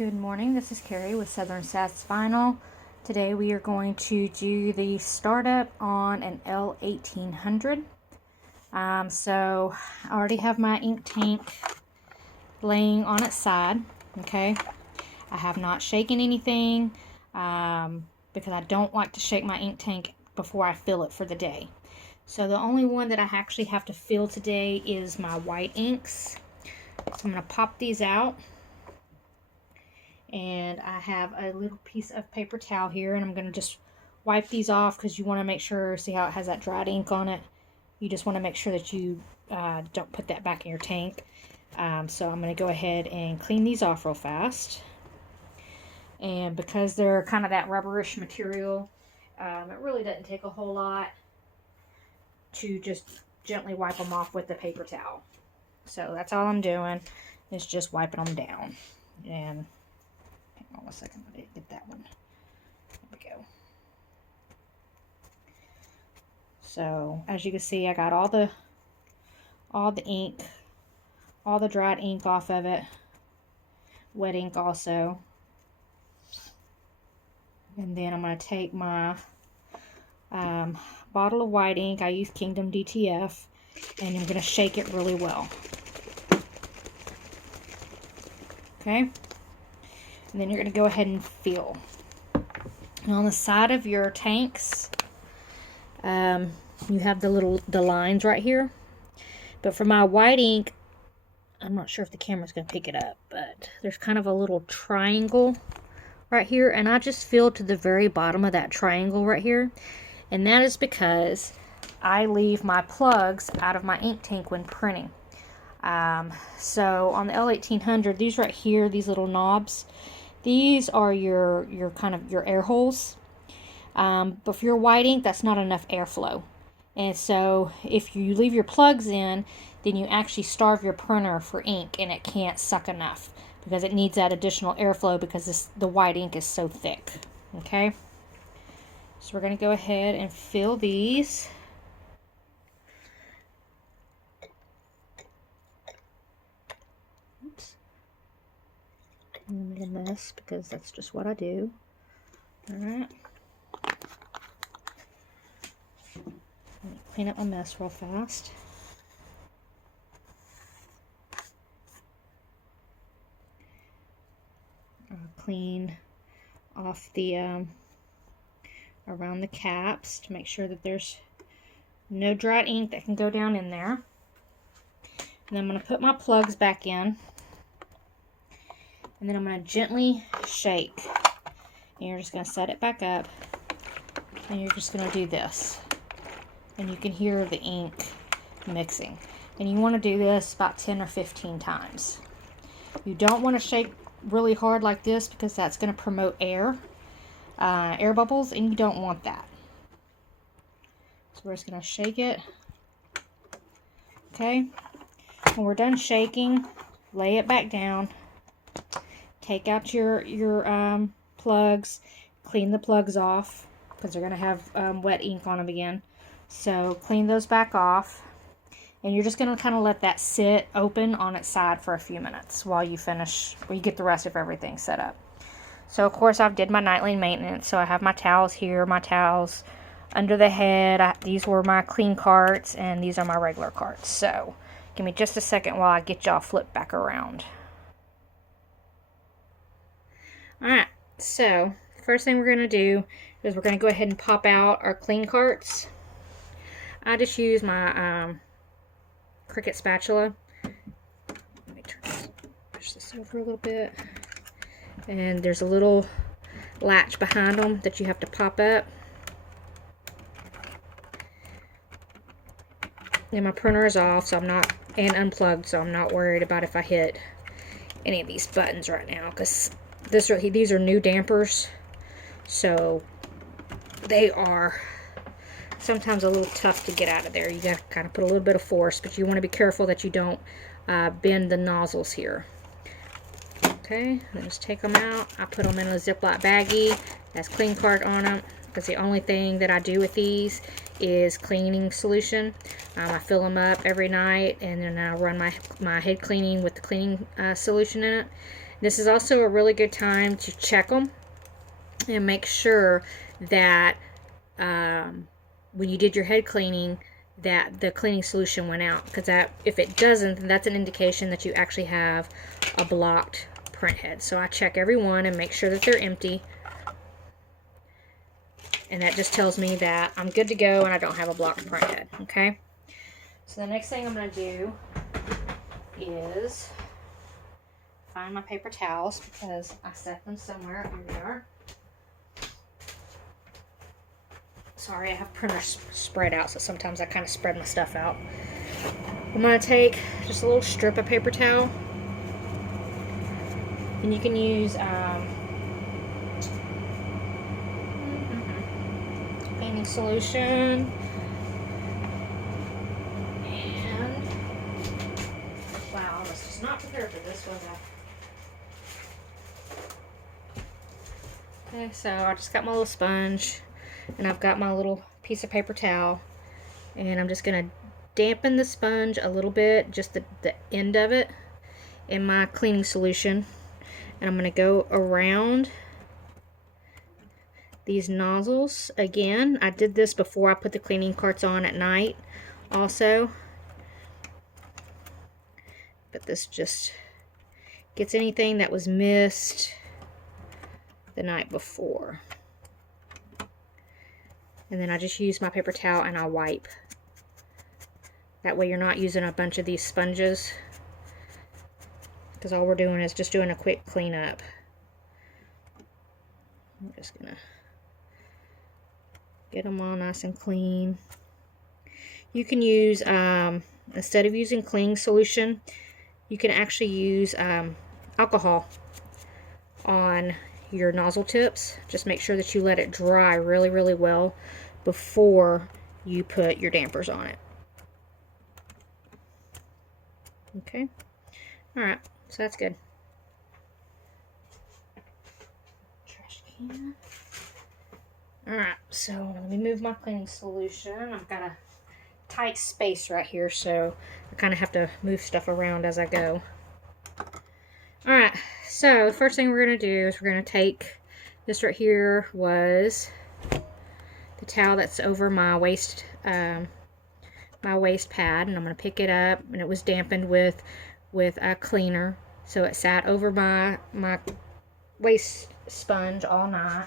Good morning, this is Carrie with Southern Sats Vinyl. Today we are going to do the startup on an L1800. So I already have my ink tank laying on its side, okay? I have not shaken anything because I don't like to shake my ink tank before I fill it for the day. So the only one that I actually have to fill today is my white inks. So I'm going to pop these out. And I have a little piece of paper towel here, and I'm going to just wipe these off because you want to make sure, see how it has that dried ink on it? You just want to make sure that you don't put that back in your tank. So I'm going to go ahead and clean these off real fast. And because they're kind of that rubberish material, it really doesn't take a whole lot to just gently wipe them off with the paper towel. So that's all I'm doing, is just wiping them down. And hold on a second, I didn't get that one. There we go. So as you can see, I got all the ink, all the dried ink off of it, wet ink also. And then I'm going to take my bottle of white ink. I use Kingdom DTF, and I'm going to shake it really well. Okay. And then you're going to go ahead and fill. And on the side of your tanks, you have the lines right here. But for my white ink, I'm not sure if the camera's going to pick it up, but there's kind of a little triangle right here. And I just filled to the very bottom of that triangle right here. And that is because I leave my plugs out of my ink tank when printing. So on the L1800, these right here, these little knobs, these are your kind of your air holes. But for your white ink, that's not enough airflow. And so if you leave your plugs in, then you actually starve your printer for ink, and it can't suck enough because it needs that additional airflow because the white ink is so thick. Okay? So we're going to go ahead and fill these. I'm going to mess because that's just what I do. Alright. Clean up my mess real fast. Clean off the around the caps to make sure that there's no dried ink that can go down in there. And I'm going to put my plugs back in. And then I'm going to gently shake. And you're just going to set it back up. And you're just going to do this. And you can hear the ink mixing. And you want to do this about 10 or 15 times. You don't want to shake really hard like this because that's going to promote air bubbles, and you don't want that. So we're just going to shake it. Okay. When we're done shaking, lay it back down. Take out your plugs, clean the plugs off because they're going to have wet ink on them again. So clean those back off, and you're just going to kind of let that sit open on its side for a few minutes while you get the rest of everything set up. So of course I've did my nightly maintenance, so I have my towels here, my towels under the head. These were my clean carts, and these are my regular carts. So give me just a second while I get y'all flipped back around. Alright, so first thing we're going to do is we're going to go ahead and pop out our clean carts. I just use my Cricut spatula. Let me push this over a little bit. And there's a little latch behind them that you have to pop up. And my printer is off, and unplugged, so I'm not worried about if I hit any of these buttons right now, because these are new dampers, so they are sometimes a little tough to get out of there. You got to kind of put a little bit of force, but you want to be careful that you don't bend the nozzles here. Okay, then just take them out. I put them in a Ziploc baggie. That's clean card on them, because the only thing that I do with these is cleaning solution. I fill them up every night, and then I run my head cleaning with the cleaning solution in it. This is also a really good time to check them and make sure that when you did your head cleaning, that the cleaning solution went out, because if it doesn't, then that's an indication that you actually have a blocked print head. So I check every one and make sure that they're empty, and that just tells me that I'm good to go and I don't have a blocked print head. Okay, so the next thing I'm going to do is find my paper towels, because I set them somewhere. Here they are. Sorry, I have printers spread out, so sometimes I kind of spread my stuff out. I'm going to take just a little strip of paper towel, and you can use painting solution, and wow, I was just not prepared for this, was I? Okay, so I just got my little sponge, and I've got my little piece of paper towel, and I'm just going to dampen the sponge a little bit, just the end of it, in my cleaning solution. And I'm going to go around these nozzles again. I did this before I put the cleaning carts on at night also, but this just gets anything that was missed the night before. And then I just use my paper towel and I wipe. That way you're not using a bunch of these sponges, because all we're doing is just doing a quick cleanup. I'm just gonna get them all nice and clean. You can use, instead of using cleaning solution, you can actually use alcohol on your nozzle tips. Just make sure that you let it dry really, really well before you put your dampers on it. Okay. Alright, so that's good. Trash can. Alright, so let me move my cleaning solution. I've got a tight space right here, so I kind of have to move stuff around as I go. Alright, so the first thing we're going to do is we're going to take this right here, was the towel that's over my waist pad, and I'm going to pick it up, and it was dampened with a cleaner, so it sat over my waist sponge all night.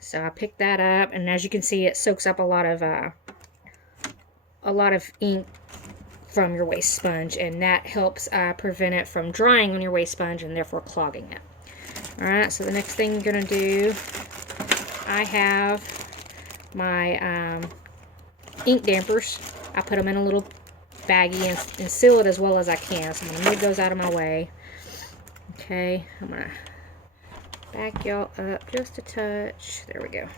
So I picked that up, and as you can see, it soaks up a lot of ink from your waste sponge, and that helps prevent it from drying on your waste sponge and therefore clogging it. Alright, so the next thing you're going to do, I have my ink dampers. I put them in a little baggie and seal it as well as I can. So I'm going to move those out of my way. Okay, I'm going to back y'all up just a touch. There we go.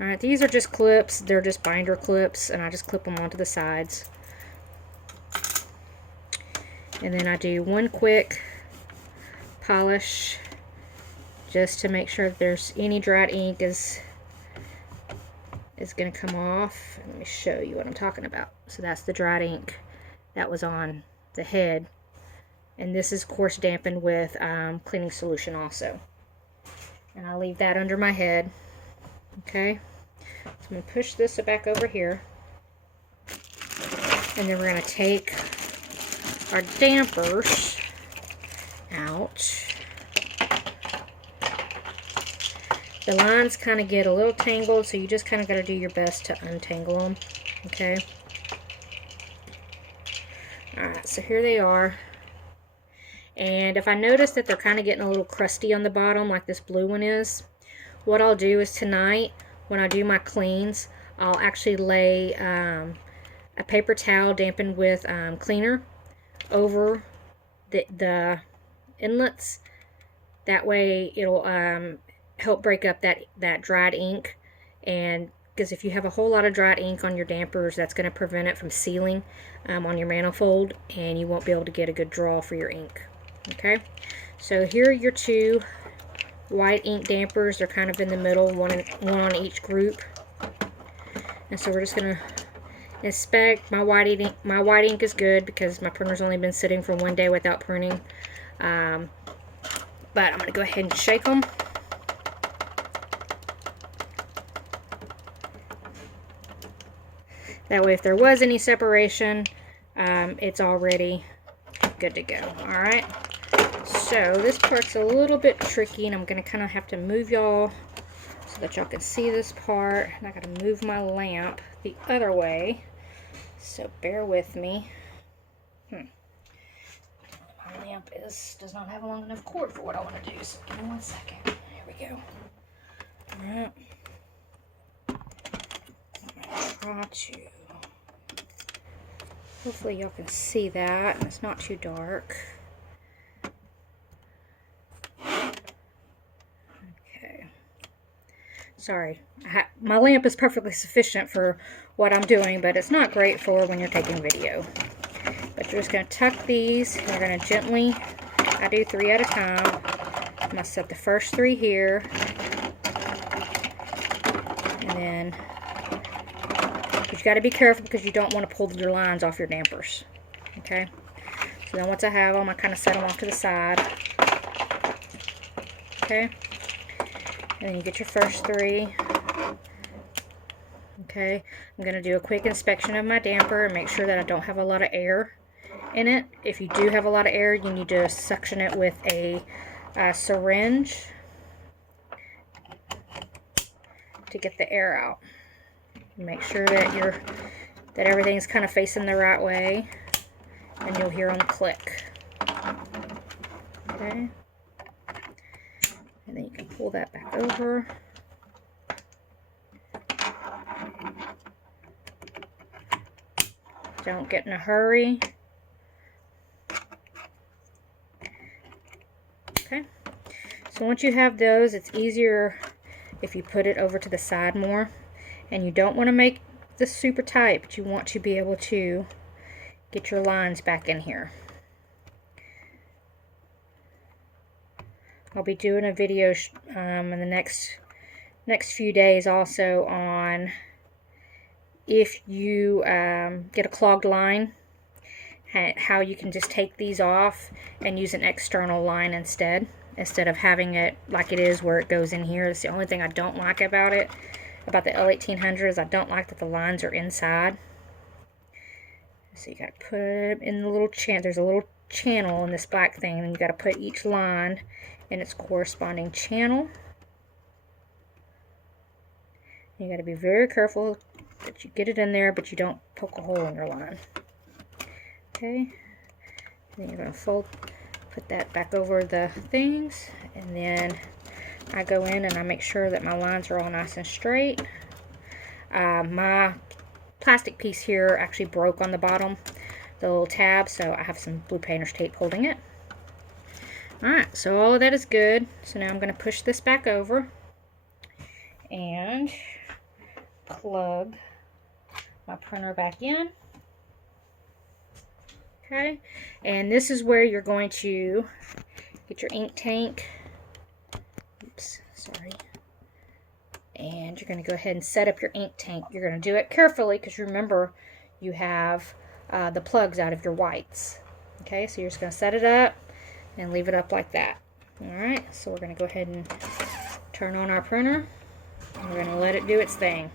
Alright, these are just clips. They're just binder clips, and I just clip them onto the sides. And then I do one quick polish just to make sure that there's any dried ink is going to come off. Let me show you what I'm talking about. So that's the dried ink that was on the head, and this is of course dampened with cleaning solution also, and I'll leave that under my head. Okay, so I'm going to push this back over here, and then we're going to take our dampers out. The lines kind of get a little tangled, so you just kind of got to do your best to untangle them. Okay. Alright, so here they are. And if I notice that they're kind of getting a little crusty on the bottom, like this blue one is, what I'll do is tonight, when I do my cleans, I'll actually lay a paper towel dampened with cleaner over the inlets. That way it'll help break up that dried ink, and because if you have a whole lot of dried ink on your dampers, that's going to prevent it from sealing on your manifold, and you won't be able to get a good draw for your ink. Okay, so here are your two white ink dampers. They're kind of in the middle, one on each group. And so we're just going to inspect. My white ink is good because my printer's only been sitting for 1 day without printing. But I'm going to go ahead and shake them. That way if there was any separation, it's already good to go. Alright, so this part's a little bit tricky, and I'm going to kind of have to move y'all so that y'all can see this part. And I got to move my lamp the other way, so bear with me. My lamp does not have a long enough cord for what I want to do, so give me 1 second. Here we go. Alright. I'm going to try to... Hopefully y'all can see that, and it's not too dark. Okay. Sorry. My lamp is perfectly sufficient for what I'm doing, but it's not great for when you're taking video. But you're just going to tuck these, and you're going to gently, I do 3 at a time. I'm going to set the first 3 here, and then you got to be careful because you don't want to pull your lines off your dampers. Okay? So then once I have them, I kind of set them off to the side. Okay? And then you get your first 3. Okay? I'm going to do a quick inspection of my damper and make sure that I don't have a lot of air in it. If you do have a lot of air, you need to suction it with a syringe to get the air out. Make sure that everything's kind of facing the right way, and you'll hear them click. Okay, and then you can pull that back over. Don't get in a hurry. Okay, so once you have those, it's easier if you put it over to the side more. And you don't want to make this super tight, but you want to be able to get your lines back in here. I'll be doing a video in the next few days also on if you get a clogged line, how you can just take these off and use an external line instead of having it like it is where it goes in here. It's the only thing I don't like about it. About the L1800 is I don't like that the lines are inside. So you got to put it in the little channel. There's a little channel in this black thing, and you got to put each line in its corresponding channel. You got to be very careful that you get it in there, but you don't poke a hole in your line. Okay. Then you're going to put that back over the things, and then I go in and I make sure that my lines are all nice and straight. My plastic piece here actually broke on the bottom, the little tab, so I have some blue painter's tape holding it. Alright, so all of that is good. So now I'm going to push this back over and plug my printer back in. Okay, and this is where you're going to get your ink tank. Oops, sorry. And you're going to go ahead and set up your ink tank. You're going to do it carefully because remember you have the plugs out of your whites. Okay, so you're just going to set it up and leave it up like that. Alright, so we're going to go ahead and turn on our printer. And we're going to let it do its thing.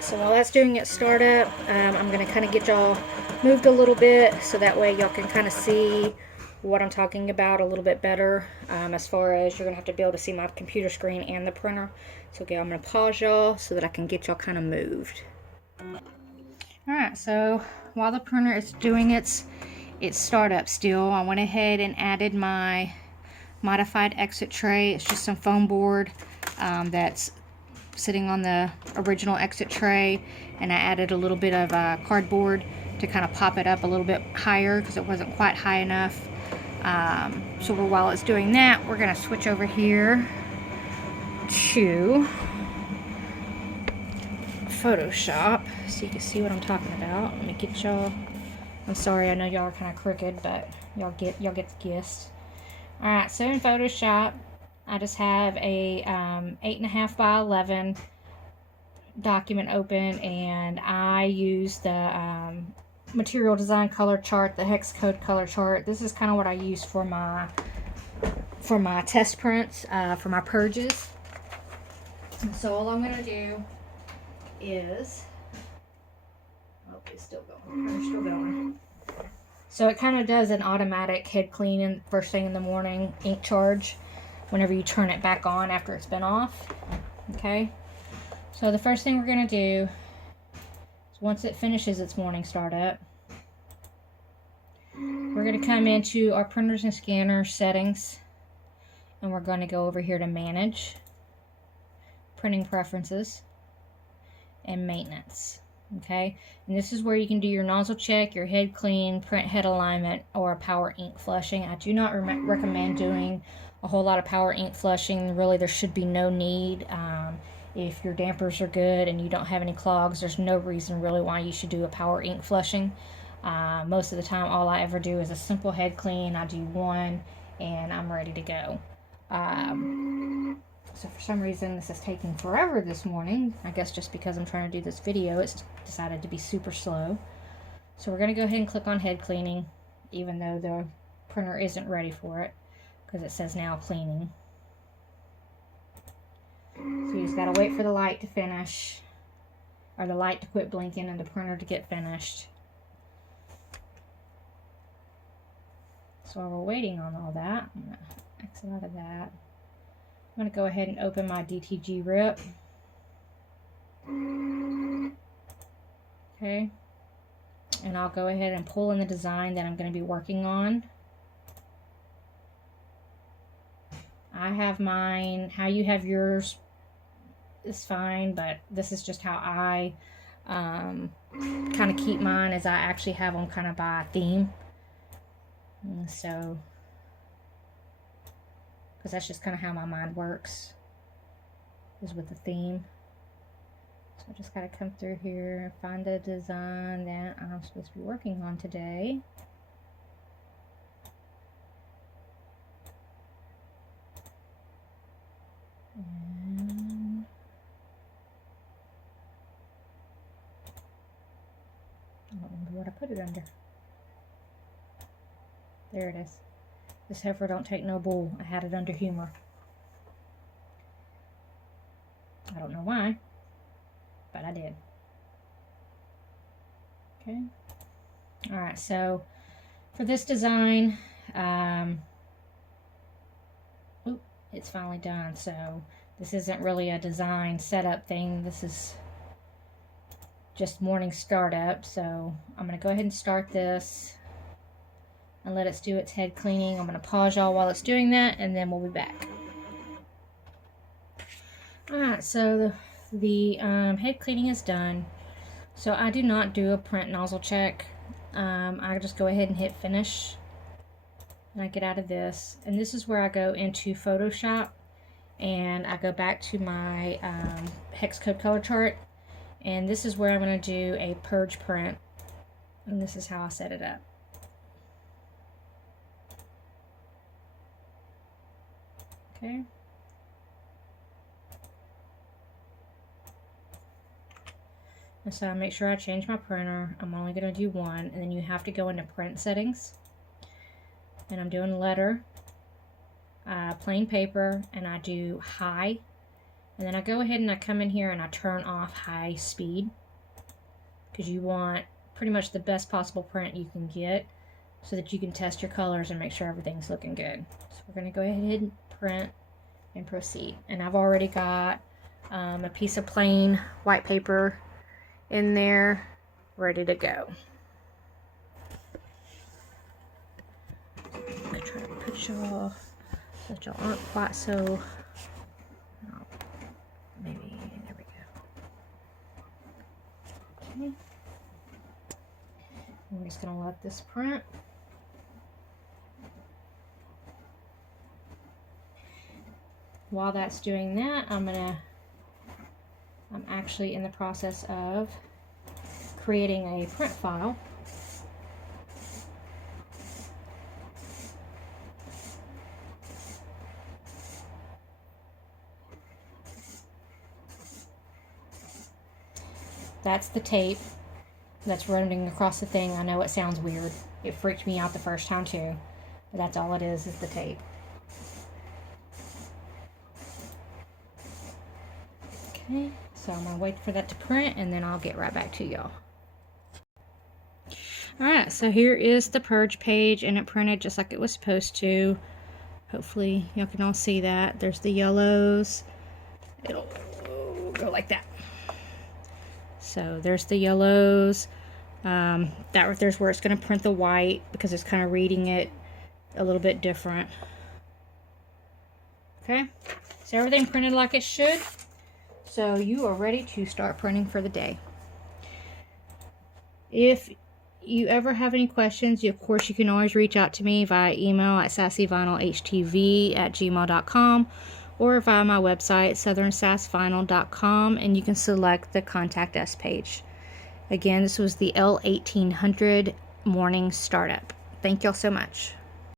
So while that's doing its startup, I'm going to kind of get y'all moved a little bit so that way y'all can kind of see what I'm talking about a little bit better, as far as you're going to have to be able to see my computer screen and the printer. So okay, I'm going to pause y'all so that I can get y'all kind of moved. Alright, so while the printer is doing its startup still, I went ahead and added my modified exit tray. It's just some foam board that's sitting on the original exit tray, and I added a little bit of cardboard to kind of pop it up a little bit higher because it wasn't quite high enough. So while it's doing that, we're going to switch over here to Photoshop. So so you can see what I'm talking about. Let me get y'all. I'm sorry, I know y'all are kind of crooked, but y'all get the gist. Alright, so in Photoshop, I just have a 8.5 by 11 document open, and I use the material design color chart, the hex code color chart. This is kind of what I use for my test prints, for my purges. And so all I'm going to do is, oh, it's still going. It's still going. So it kind of does an automatic head clean first thing in the morning, ink charge, whenever you turn it back on after it's been off. Okay. So the first thing we're going to do is, once it finishes its morning startup, we're going to come into our printers and scanners settings, and we're going to go over here to manage, printing preferences, and maintenance. Okay, and this is where you can do your nozzle check, your head clean, print head alignment, or a power ink flushing. I do not recommend doing a whole lot of power ink flushing. Really, there should be no need. If your dampers are good and you don't have any clogs, there's no reason really why you should do a power ink flushing. Most of the time, all I ever do is a simple head clean. I do one, and I'm ready to go. So for some reason, this is taking forever this morning. I guess just because I'm trying to do this video, it's decided to be super slow. So we're going to go ahead and click on head cleaning, even though the printer isn't ready for it, because it says now cleaning. So you just got to wait for the light to finish, or the light to quit blinking and the printer to get finished. So while we're waiting on all that, I'm going to exit out of that. I'm going to go ahead and open my DTG rip. Okay. And I'll go ahead and pull in the design that I'm going to be working on. I have mine. How you have yours is fine, but this is just how I kind of keep mine, as I actually have them kind of by theme. And so, because that's just kind of how my mind works, is with the theme. So I just got to come through here and find the design that I'm supposed to be working on today. And I don't remember what I put it under. There it is. This heifer don't take no bull. I had it under humor. I don't know why, but I did. Okay. Alright, so for this design, it's finally done. So this isn't really a design setup thing. This is just morning startup. So I'm going to go ahead and start this and let it do its head cleaning. I'm going to pause y'all while it's doing that, and then we'll be back. Alright, so the head cleaning is done. So I do not do a print nozzle check. I just go ahead and hit finish, and I get out of this. And this is where I go into Photoshop, and I go back to my hex code color chart, and this is where I'm going to do a purge print, and this is how I set it up. Okay. And so I make sure I change my printer. I'm only going to do one, and then you have to go into print settings. And I'm doing letter, plain paper, and I do high. And then I go ahead and I come in here and I turn off high speed, because you want pretty much the best possible print you can get so that you can test your colors and make sure everything's looking good. So we're going to go ahead and print and proceed. And I've already got a piece of plain white paper in there ready to go. I'm going to try to put y'all so that y'all aren't quite so, maybe, there we go. Okay. I'm just going to let this print. While that's doing that, I'm actually in the process of creating a print file. That's the tape that's running across the thing. I know it sounds weird. It freaked me out the first time too. But that's all it is the tape. Okay, so I'm going to wait for that to print and then I'll get right back to y'all. Alright, so here is the purge page, and it printed just like it was supposed to. Hopefully y'all can all see that. There's the yellows. It'll go like that. So there's the yellows. There's where it's going to print the white because it's kind of reading it a little bit different. Okay, so everything printed like it should. So you are ready to start printing for the day. If you ever have any questions, of course you can always reach out to me via email at sassyvinylhtv@gmail.com or via my website southernsassvinyl.com, and you can select the Contact Us page. Again, this was the L1800 morning startup. Thank y'all so much.